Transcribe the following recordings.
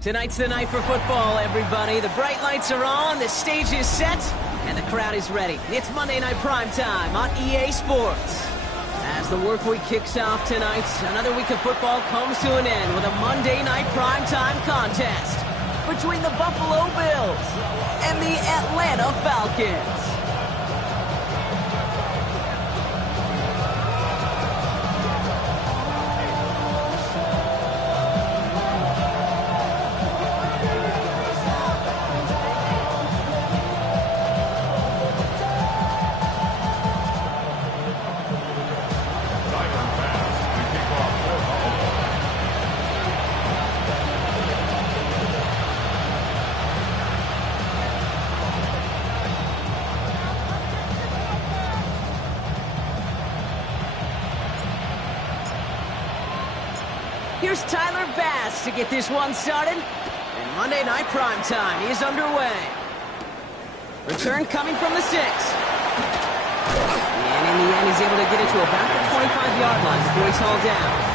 Tonight's the night for football, everybody. The bright lights are on, the stage is set, and the crowd is ready. It's Monday Night Primetime on EA Sports. As the work week kicks off tonight, another week of football comes to an end with a Monday Night Primetime contest between the Buffalo Bills and the Atlanta Falcons. Here's Tyler Bass to get this one started. And Monday Night Primetime is underway. Return coming from the 6. And in the end, he's able to get it to about the 25-yard line before he's hauled down.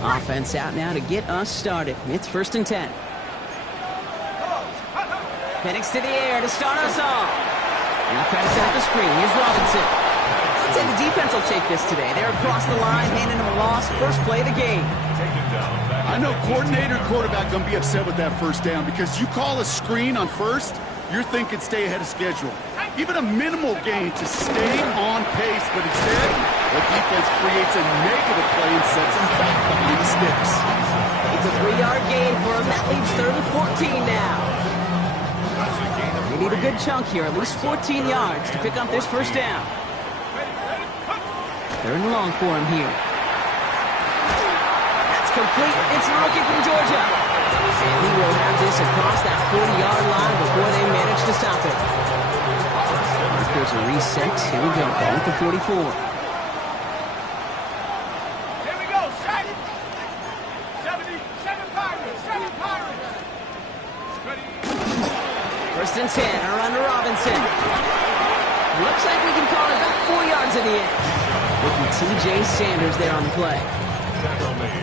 Offense out now to get us started. It's 1st and 10. Penix to the air to start us off. Now try to set up the screen. Here's Robinson. I'd say the defense will take this today. They're across the line, handing him a loss. First play of the game. I know coordinator quarterback going to be upset with that first down because you call a screen on first, you're thinking stay ahead of schedule. Even a minimal gain to stay on pace, but instead, the defense creates a negative play and sets him back behind the sticks. It's a 3-yard gain for him. That leaves 3rd and 14 now. They need a good chunk here, at least 14 yards to pick up this first down. 3rd and long for him here. That's complete. It's the rookie from Georgia. And he will have this across that 40-yard line before they manage to stop it. There's a reset. Here we go. Ball at the 44. First and 10, around to Robinson. Looks like we can call it about 4 yards in the end. Looking T.J. Sanders there on the play.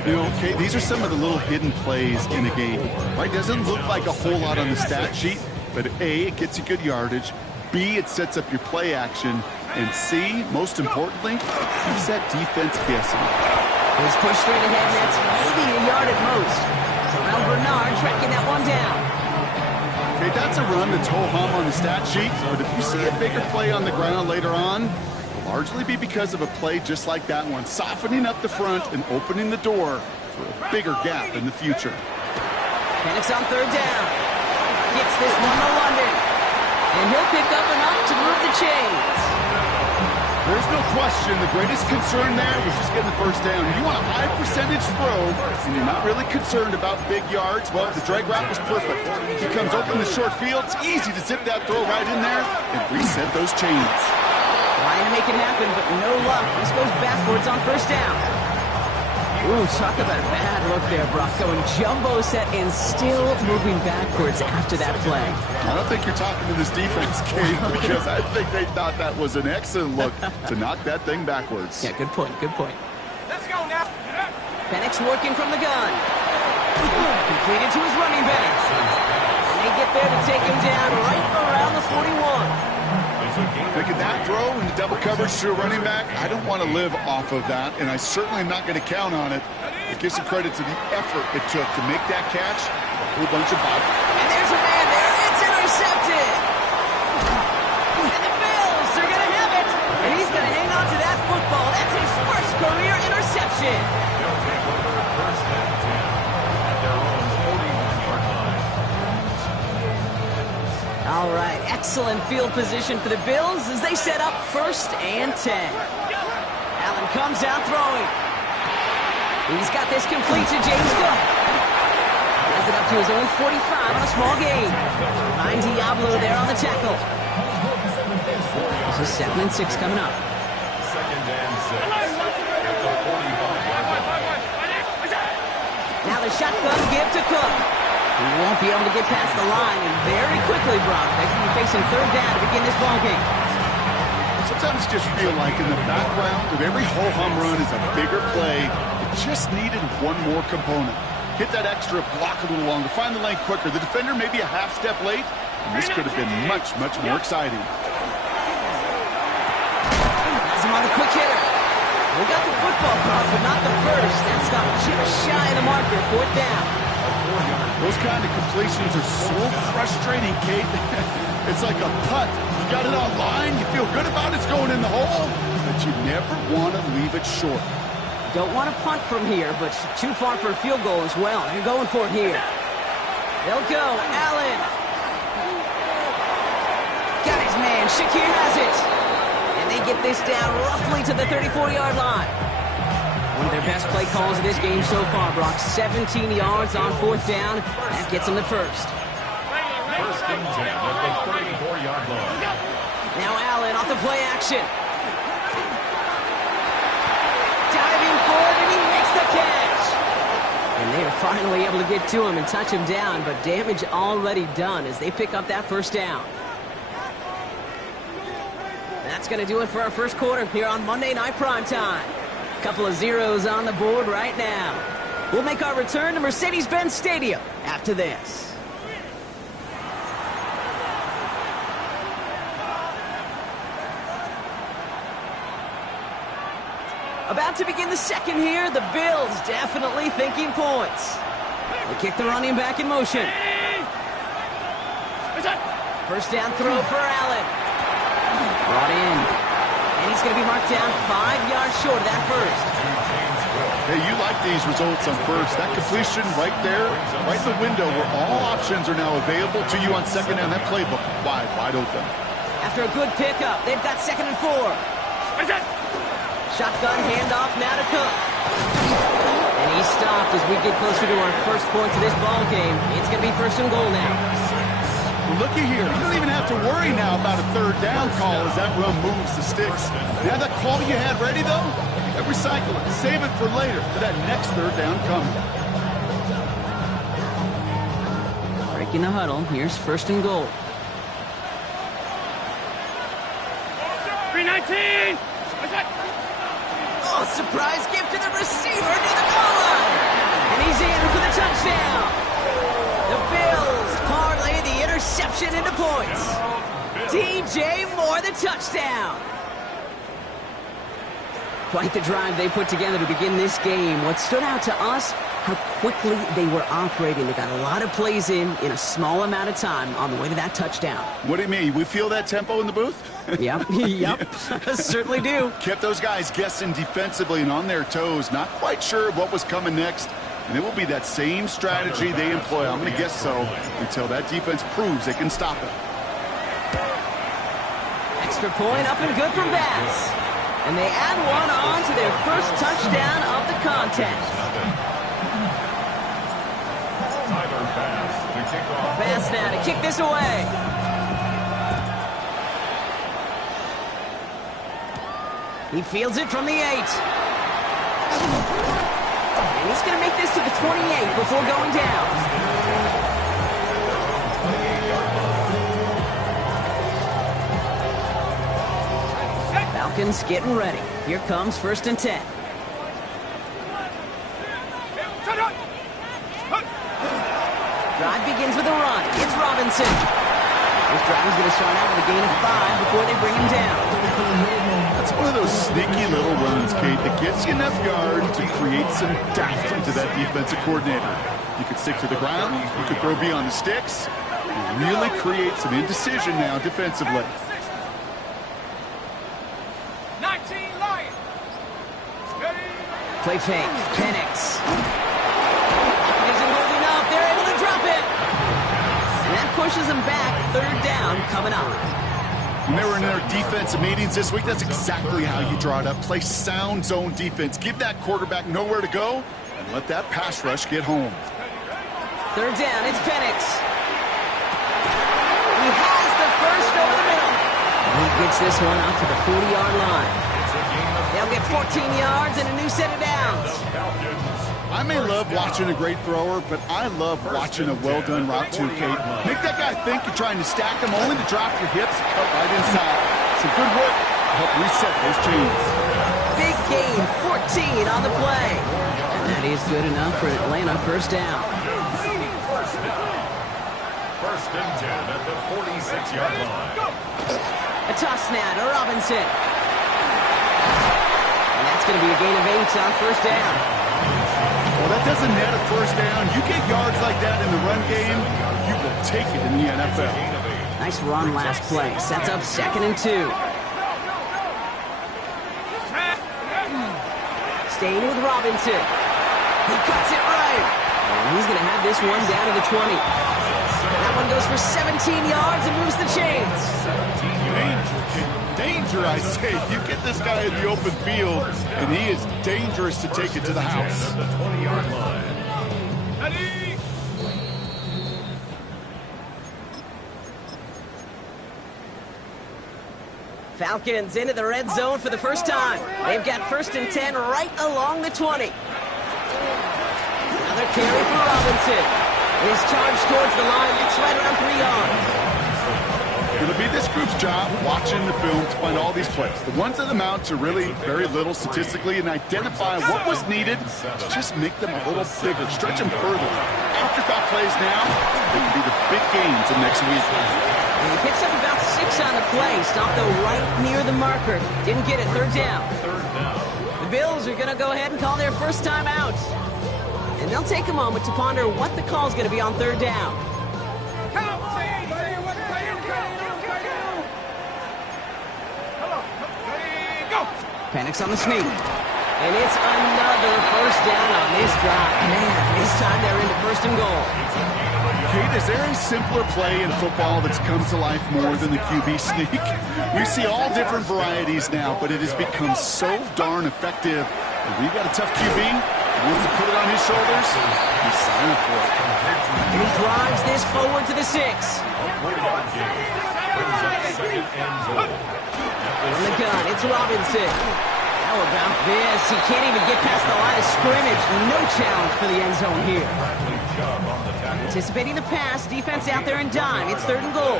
You know, okay, these are some of the little hidden plays in the game. Right? Doesn't look like a whole lot on the stat sheet, but A, it gets you good yardage. B, it sets up your play action. And C, most importantly, keeps that defense guessing. He's pushed straight ahead, and that's maybe a yard at most. So now Bernard tracking that one down. Okay, that's a run that's ho-hum on the stat sheet, but if you see a bigger play on the ground later on, it'll largely be because of a play just like that one, softening up the front and opening the door for a bigger gap in the future. Penix on 3rd down. Gets this one to London. And he'll pick up enough to move the chains. There's no question the greatest concern there was just getting the first down. You want a high percentage throw, and you're not really concerned about big yards. Well, the drag route was perfect. He comes open the short field. It's easy to zip that throw right in there and reset those chains. Trying to make it happen, but no luck. This goes backwards on 1st down. Ooh, talk about a bad look there, Brock. Going jumbo set and still moving backwards after that play. I don't think you're talking to this defense, Kate, because I think they thought that was an excellent look to knock that thing backwards. Yeah, good point, good point. Let's go now. Penix working from the gun. Completed to his running back. And they get there to take him down right around the 41. Making that throw in the double coverage to a running back, I don't want to live off of that, and I certainly am not going to count on it. It gives some credit to the effort it took to make that catch. A whole bunch of bodies. And there's a man there. It's intercepted. And the Bills are going to have it. And he's going to hang on to that football. That's his first career interception. They'll take over 1st and 10 at their own 41-yard line. All right, excellent field position for the Bills as they set up 1st and 10. Allen comes out throwing. He's got this complete to James Cook. Has it up to his own 45 on a small gain. Ryan Diablo there on the tackle. This is 2nd and 6 coming up. 2nd and 6 at the 45-yard line. Now the shotgun give to Cook. He won't be able to get past the line, and very quickly, Brock, they can be facing third down to begin this ballgame. Sometimes you just feel like in the background of every ho-hum run is a bigger play. It just needed one more component. Hit that extra block a little longer, find the lane quicker. The defender may be a half step late, and this could have been much, much more exciting. Has him on the quick hitter. We got the football, Brock, but not the first. That stopped just shy of the marker, fourth down. Those kind of completions are so frustrating, Kate. It's like a putt. You got it on line, you feel good about it's going in the hole, but you never want to leave it short. Don't want to punt from here, but too far for a field goal as well. They're going for it here. They'll go. Allen. Got his man. Shakir has it. And they get this down roughly to the 34-yard line. One of their best play calls of this game so far, Brock. 17 yards on fourth down. That gets them the first. First and 10 at the 34-yard line. Now Allen off the play action. Diving forward, and he makes the catch. And they are finally able to get to him and touch him down, but damage already done as they pick up that first down. That's going to do it for our first quarter here on Monday Night Primetime. Couple of zeros on the board right now. We'll make our return to Mercedes-Benz Stadium after this. About to begin the second here. The Bills definitely thinking points. They kick the running back in motion. First down throw for Allen. Brought in. And he's going to be marked down 5 yards short of that first. Hey, you like these results on first. That completion right there, right in the window where all options are now available to you on second down. That playbook wide open. After a good pickup, they've got 2nd and 4. Shotgun handoff now to Cook. And he stopped as we get closer to our first point to this ball game. It's going to be 1st and goal now. Well, looky here. You don't even have to worry now about a third down call as that run moves the sticks. Now that call you had ready, though, recycle it. Save it for later, for that next third down coming. Breaking the huddle. Here's 1st and goal. 319! Oh, surprise gift to the receiver to the goal line. And he's in for the touchdown. The Bills parlay the interception into points. DJ Moore, the touchdown. Quite the drive they put together to begin this game. What stood out to us, how quickly they were operating. They got a lot of plays in a small amount of time on the way to that touchdown. What do you mean? We feel that tempo in the booth? Yep, certainly do. Kept those guys guessing defensively and on their toes, not quite sure what was coming next. And it will be that same strategy they employ, I'm going to guess so, until that defense proves they can stop it. Extra point up and good from Bass. And they add one on to their first touchdown of the contest. Bass now to kick this away. He fields it from the 8. And he's going to make this to the 28 before going down. Falcons getting ready. Here comes 1st and 10. Drive begins with a run. It's Robinson. This drive is going to start out with a gain of 5 before they bring him down. That's one of those sneaky little runs, Kate, that gets you enough yard to create some doubt into that defensive coordinator. You could stick to the ground. You could throw beyond the sticks. You really create some indecision now defensively. 19 Lions. Play fake. Penix. Isn't holding up. They're able to drop it. And that pushes them back. 3rd down coming up. When they were in their defensive meetings this week, that's exactly how you draw it up. Play sound zone defense. Give that quarterback nowhere to go and let that pass rush get home. 3rd down. It's Penix. He has the first over the middle. And he gets this one out to the 40-yard line. It's a gain of They'll get 14 yards and a new set of downs. I may love watching a great thrower, but I love watching a well-done route too, Kate. Make that guy think you're trying to stack him only to drop your hips and cut right inside. Some good work to help reset those chains. Big gain, 14 on the play. And that is good enough for Atlanta first down. First and 10 at the 46-yard line. A toss now to Robinson. And that's going to be a gain of 8 on first down. Well, that doesn't net a first down. You get yards like that in the run game, you will take it in the NFL. Nice run last play. Sets up 2nd and 2. Staying with Robinson. He cuts it right. And he's going to have this one down to the 20. That one goes for 17 yards and moves the chains. Danger, I say. You get this guy in the open field, and he is dangerous to take it to the house. The 20-yard line. Falcons into the red zone for the first time. They've got 1st and 10 right along the 20. Another carry for Robinson. His charge towards the line. It's right around 3 yards. It'll be this group's job watching the film to find all these plays. The ones that amount to really very little statistically and identify what was needed to just make them a little bigger, stretch them further. Afterthought plays now, they can be the big gains in next week. And he picks up about 6 on the play. Stopped though right near the marker. Didn't get it. 3rd down. The Bills are going to go ahead and call their first time out. And they'll take a moment to ponder what the call is going to be on 3rd down. Panics on the sneak. And it's another first down on this drive. Man, this time they're into 1st and goal. Kate, is there a simpler play in football that's come to life more than the QB sneak? We see all different varieties now, but it has become so darn effective. If we've got a tough QB, he wants to put it on his shoulders, he's signing for it. And he drives this forward to the 6. On the gun, it's Robinson. How about this? He can't even get past the line of scrimmage. No challenge for the end zone here. Anticipating the pass, defense out there in dime. It's 3rd and goal.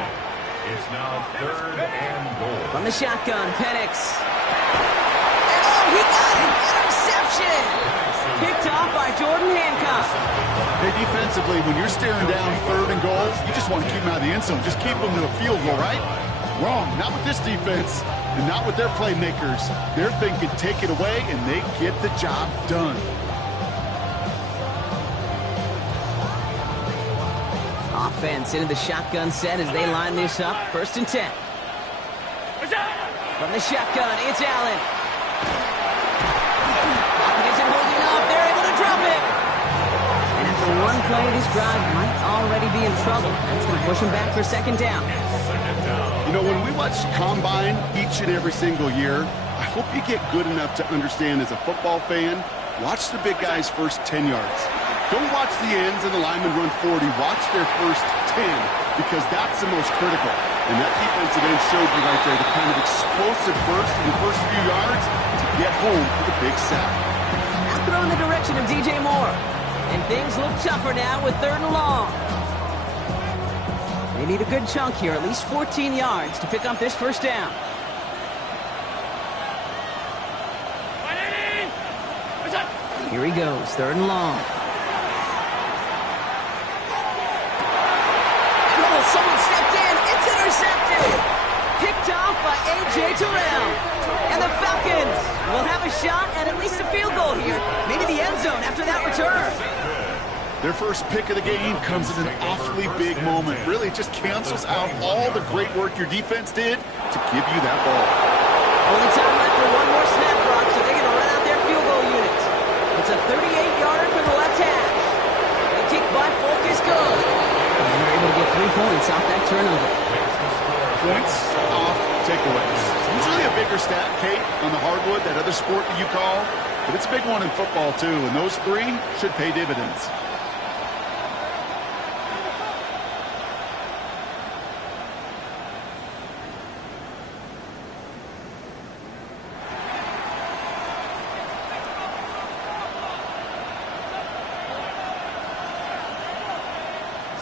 It's now 3rd and goal. From the shotgun, Penix. And oh, he got it! Interception! Picked off by Jordan Hancock. Hey, defensively, when you're staring down 3rd and goal, you just want to keep them out of the end zone. Just keep them to a field goal, right? Wrong. Not with this defense. And not with their playmakers. They're thinking take it away, and they get the job done. Offense into the shotgun set as they line this up. 1st and 10. From the shotgun, it's Allen. Pocket isn't holding up. They're able to drop it. And after one play, this drive might already be in trouble. That's going to push them back for 2nd down. You know, when we watch Combine each and every single year, I hope you get good enough to understand as a football fan, watch the big guys' first 10 yards. Don't watch the ends and the linemen run 40. Watch their first 10 because that's the most critical. And that defensive end showed you right there the kind of explosive burst in the first few yards to get home for the big sack. Now throw in the direction of DJ Moore. And things look tougher now with 3rd and long. They need a good chunk here, at least 14 yards to pick up this first down. Here he goes, 3rd and long. Oh, someone stepped in. It's intercepted. Picked off by A.J. Terrell. And the Falcons will have a shot at least a field goal here. Maybe the end zone after that return. Their first pick of the game comes at an awfully big moment. Really just cancels out all the great work your defense did to give you that ball. Only time left for one more snap, Brock, so they're going to run out their field goal unit. It's a 38-yarder for the left hash. The kick by Folk is good. And they're able to get 3 points off that turnover. Points off takeaways. Usually a bigger stat, Kate, on the hardwood, that other sport that you call. But it's a big one in football, too. And those 3 should pay dividends.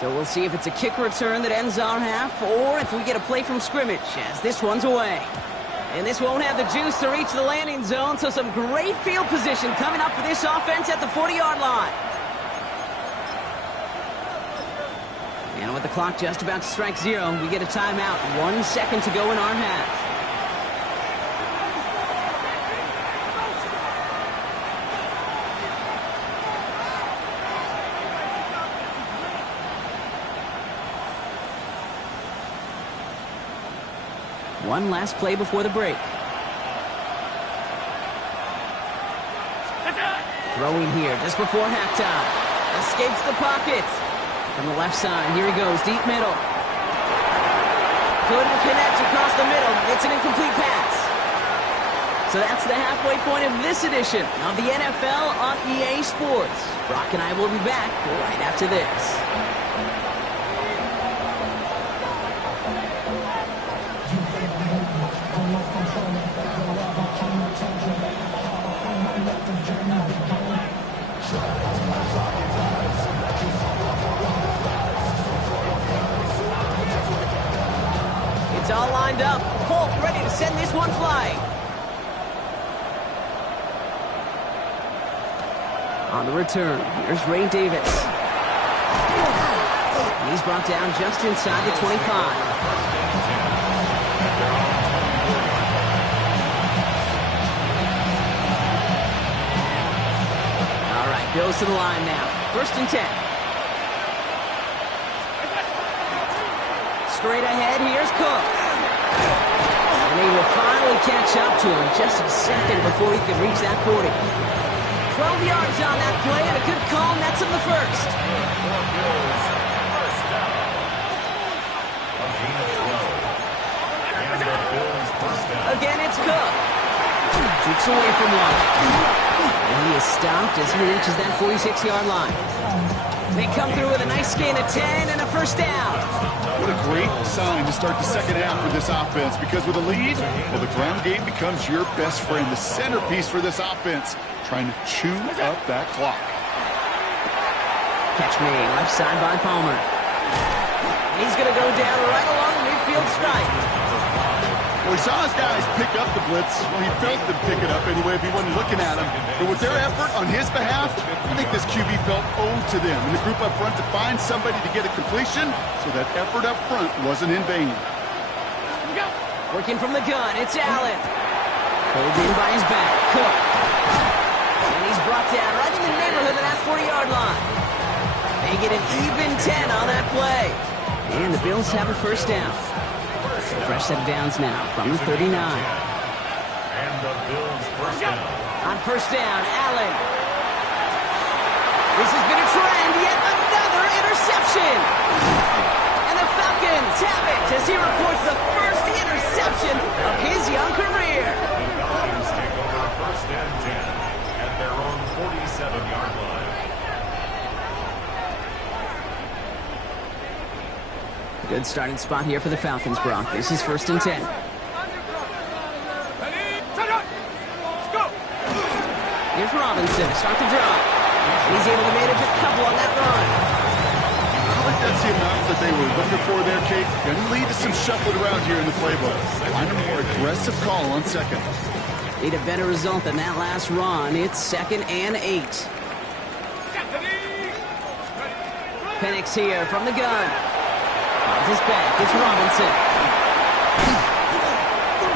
So we'll see if it's a kick return that ends our half, or if we get a play from scrimmage, as this one's away. And this won't have the juice to reach the landing zone, so some great field position coming up for this offense at the 40-yard line. And with the clock just about to strike 0, we get a timeout. 1 second to go in our half. One last play before the break. Throwing here just before halftime. Escapes the pocket. From the left side, here he goes, deep middle. Couldn't connect across the middle. It's an incomplete pass. So that's the halfway point of this edition of the NFL on EA Sports. Brock and I will be back right after this. It's all lined up. Folk ready to send this one flying. On the return, here's Ray Davis. And he's brought down just inside the 25. All right, goes to the line now. 1st and 10. Straight ahead, here's Cook. And he will finally catch up to him just a second before he can reach that 40. 12 yards on that play, and a good call nets him the first. Again, it's Cook. Jukes away from one. And he is stopped as he reaches that 46-yard line. They come through with a nice gain of 10 and a first down. What a great sign to start the second half for this offense, because with a lead, well, the ground game becomes your best friend, the centerpiece for this offense, trying to chew up that clock. Catch me, left side by Palmer. He's going to go down right along the midfield stripe. Well, he saw his guys pick up the blitz. Well, he felt them pick it up anyway if he wasn't looking at him. But with their effort on his behalf, I think this QB felt owed to them and the group up front to find somebody to get a completion, so that effort up front wasn't in vain. Working from the gun, it's Allen. Holding by his back, Cook. And he's brought down right in the neighborhood of that 40-yard line. They get an even 10 on that play. And the Bills have a first down. Fresh set of downs now from the 39. And the Bills first down. On first down, Allen. This has been a trend, yet another interception. And the Falcons have it as he reports the first interception of his young career. The Falcons take over 1st and 10 at their own 47-yard line. Good starting spot here for the Falcons, Brock. This is 1st and 10. Here's Robinson to start the drive. He's able to manage a couple on that run. I think that's the amount that they were looking for there, Kate. Going to lead to some shuffling around here in the playbook. Find a more aggressive call on second. Need a better result than that last run. It's 2nd and 8. Penix here from the gun. Finds his back. It's Robinson.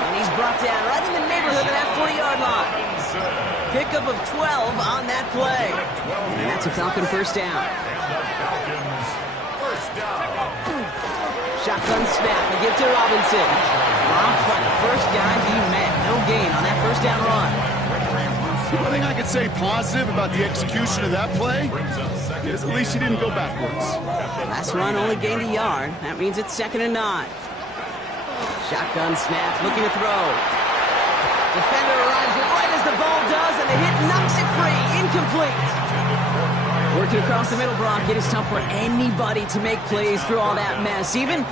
And he's brought down right in the neighborhood of that 40-yard line. Pickup of 12 on that play. And that's a Falcon first down. Shotgun snap to give to Robinson. Dropped by the first guy he met. No gain on that first down run. The one thing I could say positive about the execution of that play is at least he didn't go backwards. Last run only gained a yard. That means it's 2nd and 9. Shotgun snap, looking to throw. Defender arrives right as the ball does, and the hit knocks it free. Incomplete. Working across the middle, Brock, it is tough for anybody to make plays through all that mess, even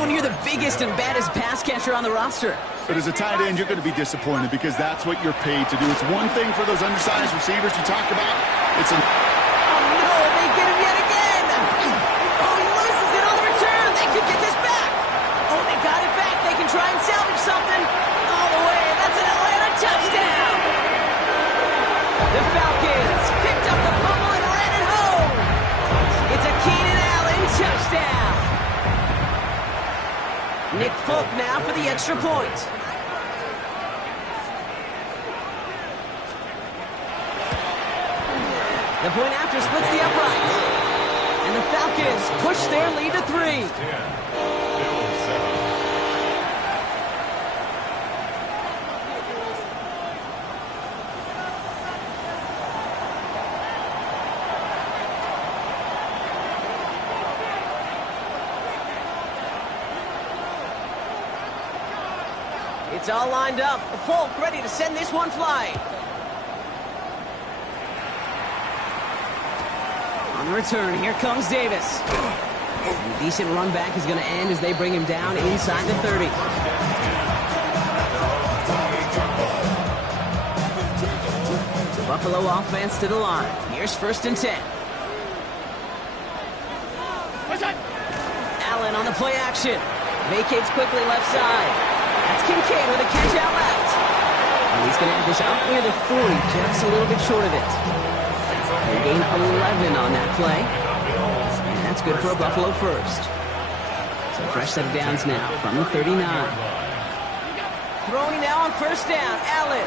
when you're the biggest and baddest pass catcher on the roster. But as a tight end, you're going to be disappointed because that's what you're paid to do. It's one thing for those undersized receivers you talk about. It's a... Oh, no, they get him yet again. Oh, he Folk now for the extra point. The point after splits the uprights. And the Falcons push their lead to 3. It's all lined up. Folk ready to send this one flying. On the return, here comes Davis. And a decent run back is going to end as they bring him down inside the 30. Buffalo offense to the line. Here's 1st and 10. Allen on the play action. Vacates quickly left side. That's Kincaid with a catch out left. And he's going to have this out near the 40, just a little bit short of it. They gain 11 on that play. And that's good for a Buffalo first. So fresh set of downs now from the 39. Throwing now on 1st down, Allen.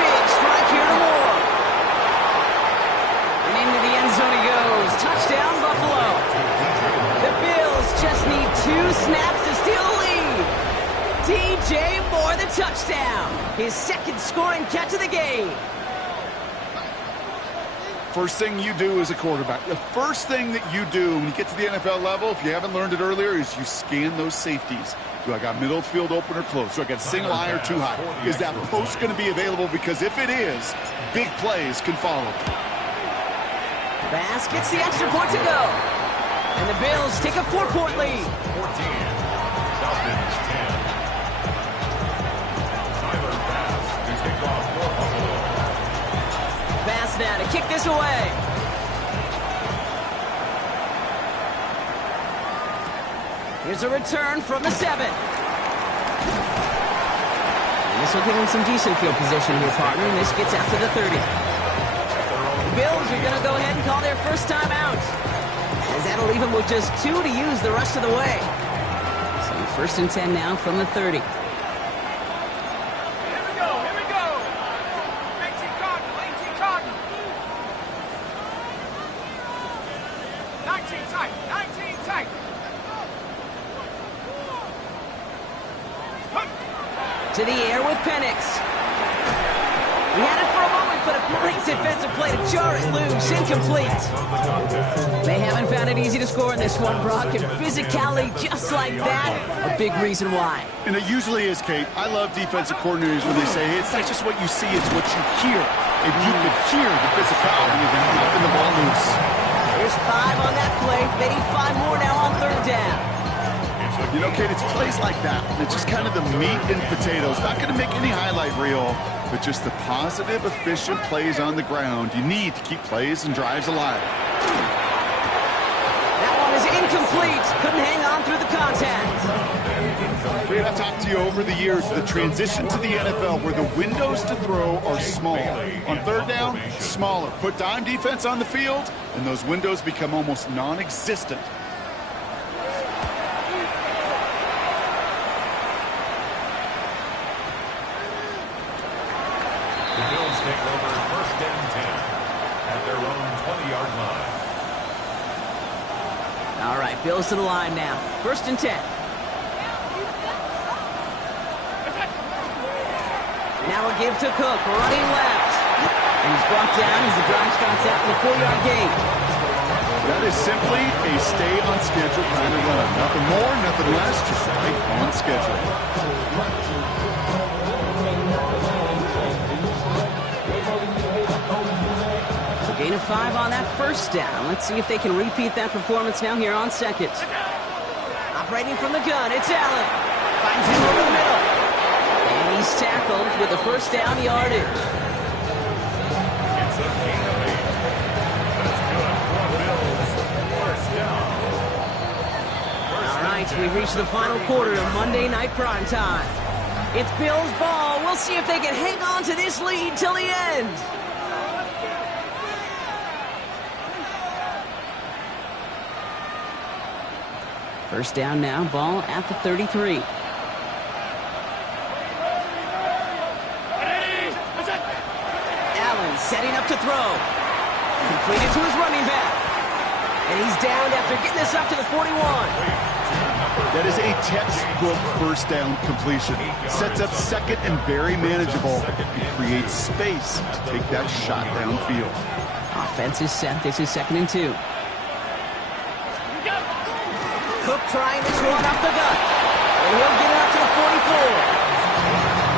Big strike here to Moore. And into the end zone he goes. Touchdown, Buffalo. The Bills just need 2 snaps to steal the lead. DJ Moore, the touchdown. His 2nd scoring catch of the game. First thing you do as a quarterback, the first thing that you do when you get to the NFL level, if you haven't learned it earlier, is you scan those safeties. Do I got middle of the field open or close? Do I got single high or too high? Is that post going to be available? Because if it is, big plays can follow. Bass gets the extra point to go. And the Bills take a 4-point lead. 14. Falcons 10. Tyler Bass to kick off for Buffalo. Bass now to kick this away. Here's a return from the 7. And this will give him some decent field position here, partner. And this gets out to the 30. The Bills are going to go ahead and call their first time out, as that'll leave him with just 2 to use the rest of the way. So 1st and 10 now from the 30. Here we go, here we go. 18 Cardinal, 18 Cardinal. 19 tight, 19 tight. To the air with Penix. He had it for a moment, but a great defensive play to jar it loose. Incomplete. They haven't found it easy to score in this one, Brock, and physicality just like that, a big reason why. And it usually is, Kate. I love defensive coordinators when they say, hey, it's not just what you see, it's what you hear. And you could hear the physicality of them knocking the ball loose. There's 5 on that play. They need 5 more now on 3rd down. You know, Kate, it's plays like that. It's just kind of the meat and potatoes. Not going to make any highlight reel, but just the positive, efficient plays on the ground. You need to keep plays and drives alive. That one is incomplete. Couldn't hang on through the contact. Kate, I've talked to you over the years, the transition to the NFL where the windows to throw are small. On 3rd down, smaller. Put dime defense on the field, and those windows become almost non-existent. The Bills take over 1st and 10 at their own 20-yard line. All right, Bills to the line now. 1st and 10. Now a give to Cook, running left. And he's brought down as the drive starts out in the 4-yard gain. That is simply a stay on schedule kind of run. Nothing more, nothing less, just right on schedule. Gain of 5 on that 1st down. Let's see if they can repeat that performance now here on 2nd. Operating from the gun, it's Allen. Finds him over the middle. And he's tackled with the 1st down yardage. It's a gain of 8. That's good for Bills. 1st down. All right, we've reached the final quarter of Monday Night Prime Time. It's Bills ball. We'll see if they can hang on to this lead till the end. First down now, ball at the 33. Allen setting up to throw. Completed to his running back. And he's downed after getting this up to the 41. That is a textbook first down completion. Sets up second and very manageable. It creates space to take that shot downfield. Offense is set. This is 2nd and 2. Cook trying this one up the gut. And he'll get it up to the 44.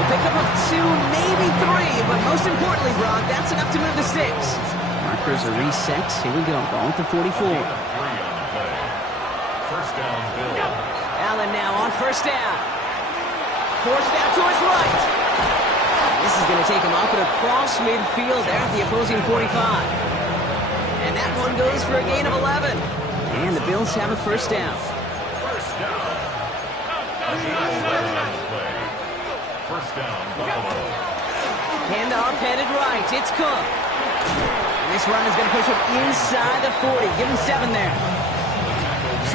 A pickup of 2, maybe 3, but most importantly, Brock, that's enough to move the sticks. Markers are reset. Here we go. Ball at the 44. First down, Bill. Allen now on first down. Forced out to his right. This is going to take him up and across midfield there at the opposing 45. And that one goes for a gain of 11. And the Bills have a first down. First down. First down, Buffalo. Handoff headed right. It's Cook. And this run is going to push him inside the 40. Give him 7 there.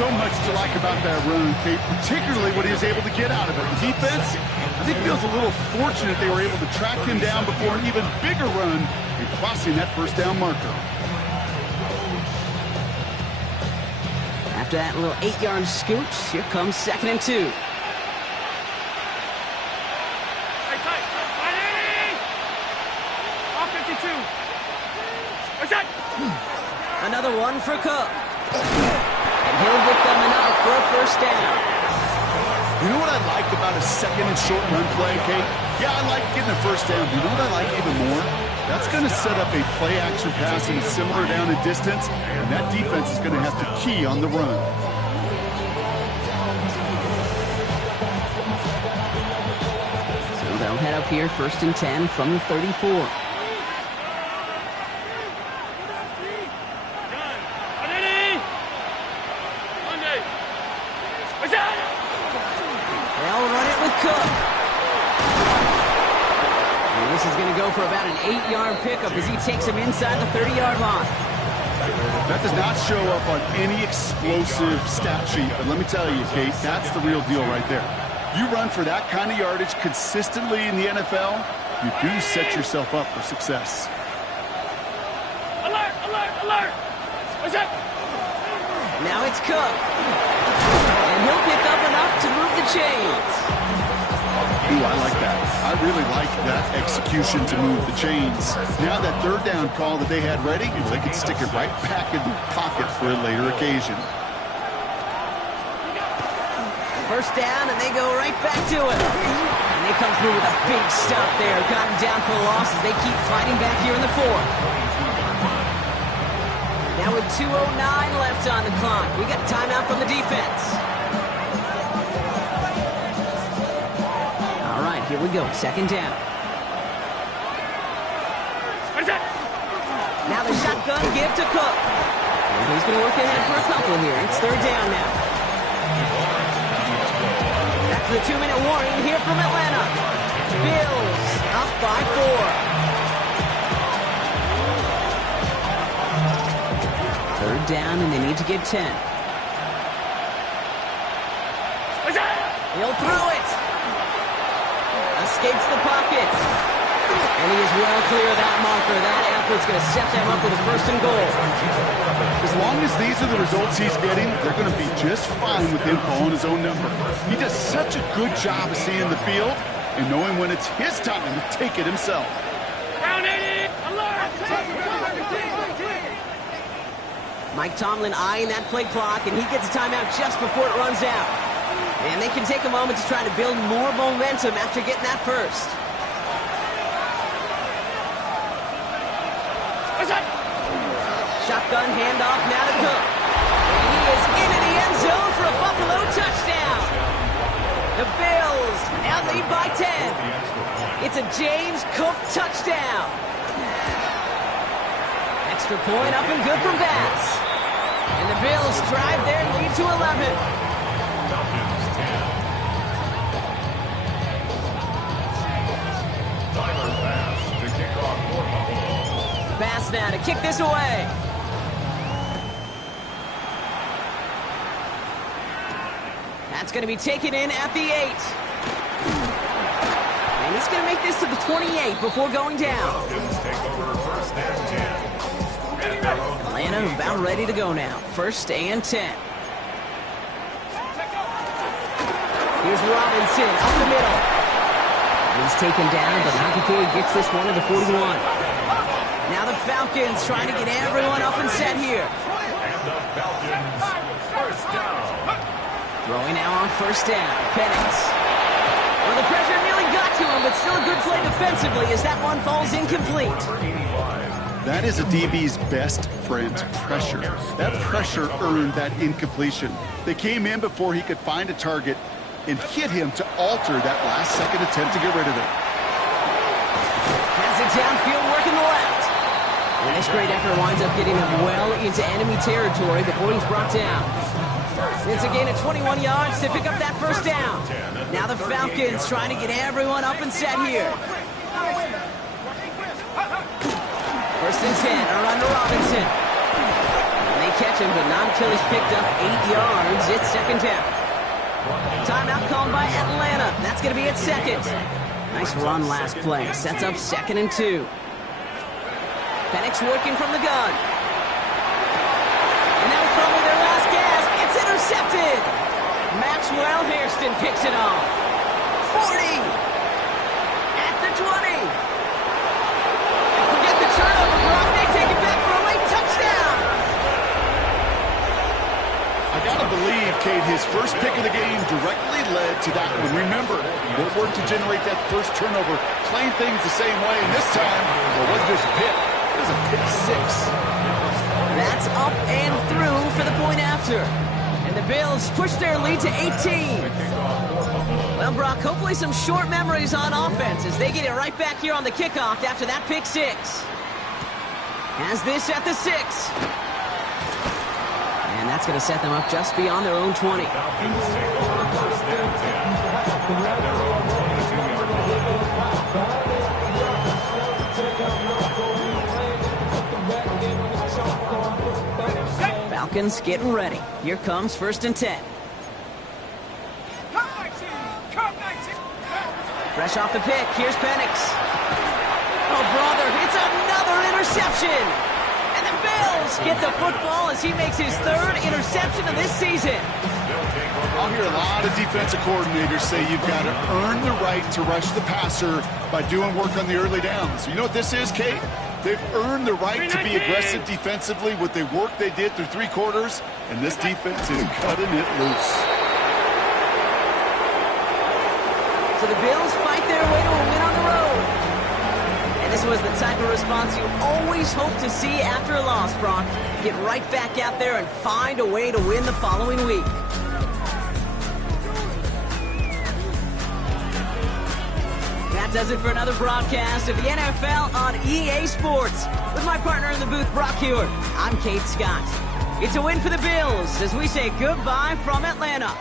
So much to like about that run, Kate, particularly what he was able to get out of it. The defense, I think, feels a little fortunate they were able to track him down before an even bigger run and crossing that first down marker. After that little 8-yard scoot, here comes 2nd and 2. Another one for Cook. And he'll get them enough for a first down. You know what I like about a second and short run play, Kate? Yeah, I like getting a first down. You know what I like even more? That's going to set up a play-action pass in a similar down and distance, and that defense is going to have to key on the run. So they'll head up here, 1st and 10 from the 34. They'll run it with Cook. And this is going to go for about an 8-yard pickup as he takes him inside the 30-yard line. That does not show up on any explosive stat sheet, but let me tell you, Kate, that's the real deal right there. You run for that kind of yardage consistently in the NFL, you do set yourself up for success. Alert! Alert! Alert! What's up? Now it's Cook. And he'll pick up enough to move the chains. Ooh, I like that. I really like that execution to move the chains. Now that third down call that they had ready, they could stick it right back in their pocket for a later occasion. First down, and they go right back to it. And they come through with a big stop there. Got him down for the loss as they keep fighting back here in the 4th. Now with 2:09 left on the clock, we got a timeout from the defense. All right, here we go. 2nd down. Now the shotgun give to Cook. And he's going to work ahead for a couple here. It's 3rd down now. That's the 2-minute warning here from Atlanta. Bills up by 4. 3rd down, and they need to get 10. He'll throw it. Escapes the pocket. And he is well clear of that marker. That effort's going to set them up with a 1st and goal. As long as these are the results he's getting, they're going to be just fine with him calling his own number. He does such a good job of seeing the field and knowing when it's his time to take it himself. Down 80! Alert! Mike Tomlin eyeing that play clock, and he gets a timeout just before it runs out. And they can take a moment to try to build more momentum after getting that first. Shotgun handoff now to Cook. And he is into the end zone for a Buffalo touchdown. The Bills now lead by 10. It's a James Cook touchdown. Extra point up and good from Bass. And the Bills drive their lead to 11. Falcons 10. Tyler Bass to kick off for Buffalo. Bass now to kick this away. That's going to be taken in at the 8. And he's going to make this to the 28 before going down. Falcons take over first and 10. At their own Atlanta about ready to go now. First and 10. Here's Robinson up the middle. He's taken down, but not before he gets this one to the 41. Now the Falcons trying to get everyone up and set here. And the Falcons first down. Throwing now on first down. Penix. Well, the pressure nearly got to him, but still a good play defensively as that one falls incomplete. That is a DB's best friend, pressure. That pressure earned that incompletion. They came in before he could find a target and hit him to alter that last-second attempt to get rid of it. Has it downfield, working the left. And this great effort winds up getting him well into enemy territory before he's brought down. It's a gain of 21 yards to pick up that first down. Now the Falcons trying to get everyone up and set here. First and 10, a run to Robinson. And they catch him, but not until he's picked up 8 yards. It's second down. Timeout called by Atlanta. That's going to be its second. Nice run last play. Sets up second and 2. Penix working from the gun. And that was probably their last gasp. It's intercepted. Maxwell Hairston picks it off. 40. At the 20. And forget the turnover, Brock. They take it back for a late touchdown. I gotta believe, Kate, his first pick of the game directly led to that one. Remember, what worked to generate that first turnover, playing things the same way, and this time, it wasn't just a pick, it was a pick 6. That's up and through for the point after. And the Bills push their lead to 18. Well, Brock, hopefully some short memories on offense as they get it right back here on the kickoff after that pick 6. Has this at the 6. And that's going to set them up just beyond their own 20. Falcons take over first and 10. At their own 22-yard line. Falcons getting ready. Here comes first and 10. Fresh off the pick, here's Penix. Oh, brother, it's another interception. And the Bills get the football as he makes his 3rd interception of this season. I'll hear a lot of defensive coordinators say you've got to earn the right to rush the passer by doing work on the early downs. You know what this is, Kate? They've earned the right to be aggressive defensively with the work they did through 3 quarters, and this defense is cutting it loose. So the Bills fight their way to a win on the road. And this was the type of response you always hope to see after a loss, Brock. Get right back out there and find a way to win the following week. That does it for another broadcast of the NFL on EA Sports. With my partner in the booth, Brock Hewitt, I'm Kate Scott. It's a win for the Bills as we say goodbye from Atlanta.